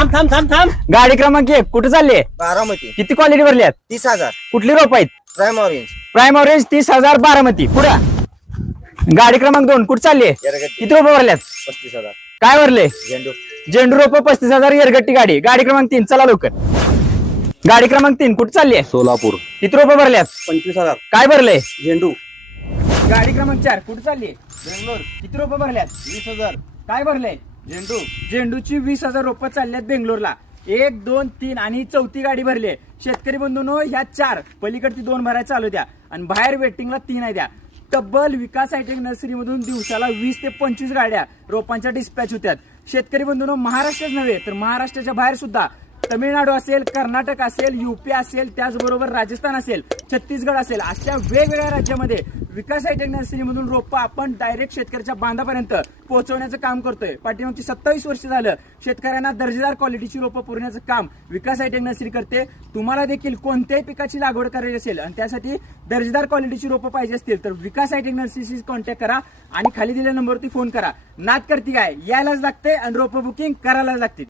थांब थांब थांब थांब. गाडी क्रमांक एक कुठे चालली बारामती. किती क्वालिटी भरली आहेत? तीस हजार. कुठली रोप आहेत? प्राईम ऑरेंज प्राईम ऑरेंज तीस हजार बारामती. पुढं गाडी क्रमांक दोन कुठे चालली येरगट्टी किती रोप भरल्यात पस्तीस हजार. काय भरले? झेंडू. झेंडू रोप पस्तीस हजार येरगट्टी गाडी. गाडी क्रमांक तीन चला लवकर. गाडी क्रमांक तीन कुठे चालली आहे? सोलापूर. किती रोप भरल्यात पंचवीस हजार. काय भरले? झेंडू. गाडी क्रमांक चार कुठे चालली बेंगलोर. किती रोप भरल्यात वीस हजार. काय भरले? झेंडू. झेंडूची वीस हजार रोपं चालल्यात बेंगलोरला. एक दोन तीन आणि चौथी गाडी भरली आहे. शेतकरी बंधूंनो ह्या चार. पलीकडची दोन भरायला चालू द्या. आणि बाहेर वेटिंगला तीन आहे द्या. तब्बल विकास हायटेक नर्सरीमधून दिवसाला वीस ते पंचवीस गाड्या रोपांच्या डिस्पॅच होत्यात. शेतकरी बंधूंनो महाराष्ट्रच नव्हे तर महाराष्ट्राच्या बाहेर सुद्धा तमिळनाडू असेल कर्नाटक असेल युपी असेल त्याचबरोबर राजस्थान असेल छत्तीसगड असेल अशा वेगवेगळ्या राज्यामध्ये विकास हायटेक नर्सरीमधून रोपं आपण डायरेक्ट शेतकऱ्याच्या बांधापर्यंत पोहोचवण्याचं काम करतोय. पाठीमागची सत्तावीस वर्ष झालं शेतकऱ्यांना दर्जेदार क्वालिटीची रोपं पुरवण्याचं काम विकास हायटेक नर्सरी करते. तुम्हाला देखील कोणत्याही पिकाची लागवड करायची असेल आणि त्यासाठी दर्जेदार क्वालिटीची रोपं पाहिजे असतील तर विकास हायटेक नर्सरीशी कॉन्टॅक्ट करा आणि खाली दिलेल्या नंबरवरती फोन करा. नाद करती काय? यायलाच लागते आणि रोपं बुकिंग करायलाच लागते